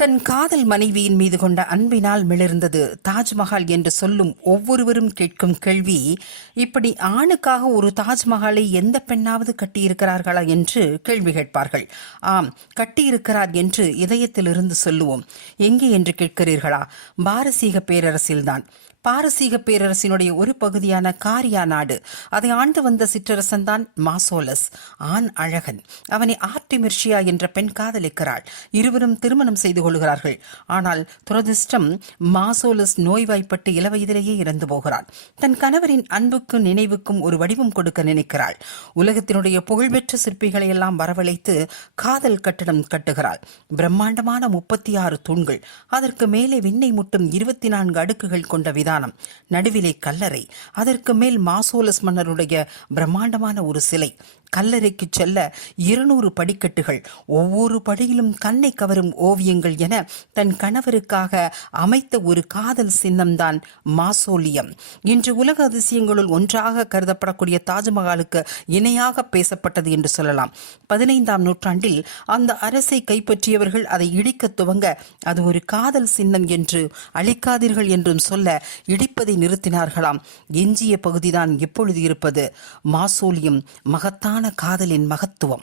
தன் காதல் மனைவியின் மீது கொண்ட அன்பினால் மிளர்ந்தது தாஜ்மஹால் என்று சொல்லும் ஒவ்வொருவரும் கேட்கும் கேள்வி இப்படி ஆணுக்காக ஒரு தாஜ்மஹாலை எந்த பெண்ணாவது கட்டியிருக்கிறார்களா என்று கேள்வி கேட்பார்கள். ஆம் கட்டியிருக்கிறார் என்று இதயத்திலிருந்து சொல்லுவோம். எங்கே என்று கேட்கிறீர்களா? பாரசீக பேரரசில்தான். பாரசீக பேரரசினுடைய ஒரு பகுதியான காரியா நாடு. அதை ஆண்டு வந்த சிற்றரசன் தான் மாசோலஸ் ஆண் அழகன். அவனை ஆர்டிமிர்ஷியா என்ற பெண் காதலிக்கிறாள். இருவரும் திருமணம் செய்து கொள்கிறார்கள். ஆனால் துரதிர்ஷ்டம் மாசோலஸ் நோய்வாய்ப்பட்டு இளவயதிலேயே இறந்து போகிறான். தன் கணவரின் அன்புக்கும் நினைவுக்கும் ஒரு வடிவம் கொடுக்க நினைக்கிறாள். உலகத்தினுடைய புகழ்பெற்ற சிற்பிகளை எல்லாம் வரவழைத்து காதல் கட்டடம் கட்டுகிறாள். பிரம்மாண்டமான முப்பத்தி ஆறு தூண்கள். அதற்கு மேலே விண்ணை முட்டும் இருபத்தி நான்கு அடுக்குகள் கொண்ட விதம் மைதானம் நடுவிலே கல்லறை அதற்கு மேல் மாசோலஸ் மன்னருடைய பிரம்மாண்டமான ஒரு சிலை. கல்லறைக்கு செல்ல இருநூறு படிக்கட்டுகள் ஒவ்வொரு படியிலும் கண்ணை கவரும் ஓவியங்கள் என தன் கணவருக்காக அமைத்த ஒரு காதல் சின்னம்தான் மாசோலியம். இன்று உலக அதிசயங்களுள் ஒன்றாக கருதப்படக்கூடிய தாஜ்மஹாலுக்கு இணையாக பேசப்பட்டது என்று சொல்லலாம். பதினைந்தாம் நூற்றாண்டில் அந்த அரசை கைப்பற்றியவர்கள் அதை இடிக்க துவங்க அது ஒரு காதல் சின்னம் என்று அழிக்காதீர்கள் என்றும் சொல்ல இடிப்பதை நிறுத்தினார்களாம். எஞ்சிய பகுதிதான் இப்பொழுது இருப்பது? மாசோலியம் மகத்தான காதலின் மகத்துவம்.